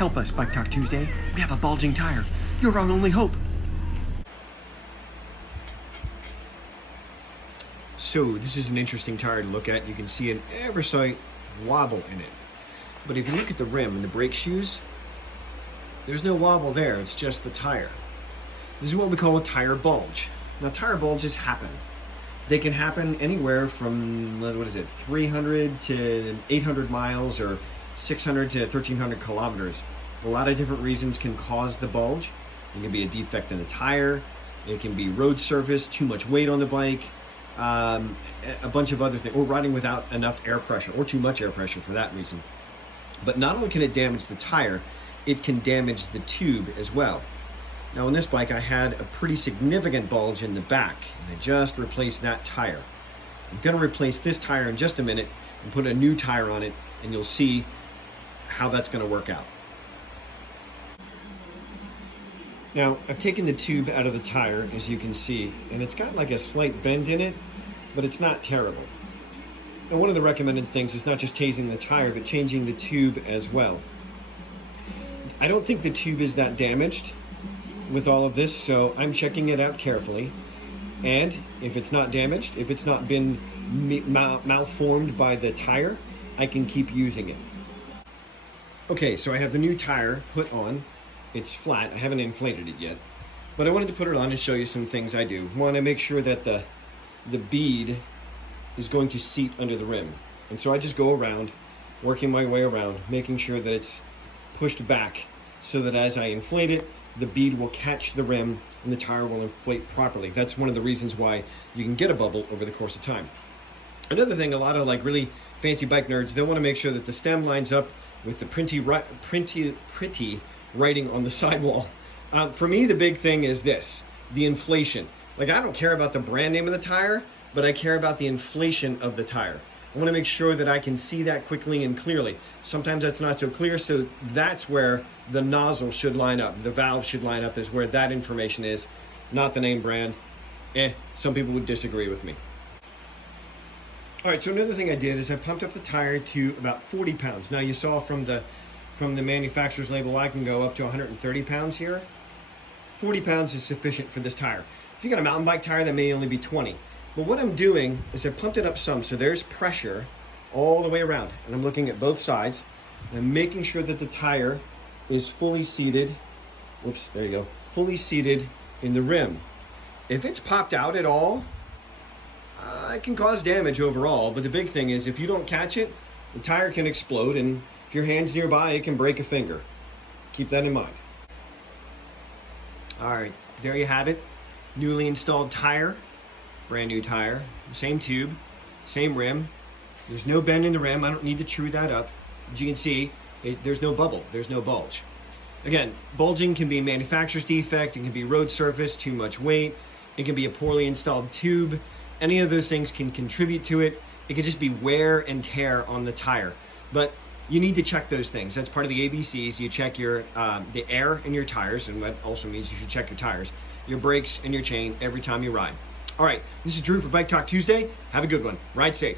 Help us, Bike Talk Tuesday. We have a bulging tire. You're our only hope. So this is an interesting tire to look at. You can see an ever so wobble in it. But if you look at the rim and the brake shoes, there's no wobble there. It's just the tire. This is what we call a tire bulge. Now, tire bulges happen. They can happen anywhere from, 300 to 800 miles or 600 to 1,300 kilometers. A lot of different reasons can cause the bulge. It can be a defect in the tire. It can be road surface, too much weight on the bike, a bunch of other things, or riding without enough air pressure, or too much air pressure for that reason. But not only can it damage the tire, it can damage the tube as well. Now on this bike, I had a pretty significant bulge in the back, and I just replaced that tire. I'm going to replace this tire in just a minute and put a new tire on it, and you'll see how that's going to work out. Now, I've taken the tube out of the tire, as you can see, and it's got like a slight bend in it, but it's not terrible. Now, one of the recommended things is not just changing the tire, but changing the tube as well. I don't think the tube is that damaged with all of this, so I'm checking it out carefully. And if it's not damaged, if it's not been malformed by the tire, I can keep using it. Okay, so I have the new tire put on. It's flat. I haven't inflated it yet, but I wanted to put it on and show you some things I do. One, I make sure that the bead is going to seat under the rim, and so I just go around, working my way around, making sure that it's pushed back so that as I inflate it, the bead will catch the rim and the tire will inflate properly. That's one of the reasons why you can get a bubble over the course of time. Another thing, a lot of like really fancy bike nerds, they want to make sure that the stem lines up with the pretty writing on the sidewall. For me, the big thing is this, the inflation. Like, I don't care about the brand name of the tire, but I care about the inflation of the tire. I want to make sure that I can see that quickly and clearly. Sometimes that's not so clear, so that's where the nozzle should line up. The valve should line up is where that information is, not the name brand. Some people would disagree with me. All right, so another thing I did is I pumped up the tire to about 40 pounds. Now you saw from the manufacturer's label, I can go up to 130 pounds here. 40 pounds is sufficient for this tire. If you got a mountain bike tire, that may only be 20. But what I'm doing is I pumped it up some, so there's pressure all the way around. And I'm looking at both sides, and I'm making sure that the tire is fully seated. Whoops, there you go. Fully seated in the rim. If it's popped out at all, it can cause damage overall, but the big thing is if you don't catch it, the tire can explode, and if your hand's nearby, it can break a finger. Keep that in mind. All right, there you have it. Newly installed tire, brand new tire, same tube, same rim. There's no bend in the rim. I don't need to true that up. As you can see, there's no bubble, there's no bulge. Again, bulging can be a manufacturer's defect, it can be road surface, too much weight, it can be a poorly installed tube. Any of those things can contribute to it. It could just be wear and tear on the tire. But you need to check those things. That's part of the ABCs. You check your the air in your tires, and that also means you should check your tires, your brakes, and your chain every time you ride. All right, this is Drew for Bike Talk Tuesday. Have a good one. Ride safe.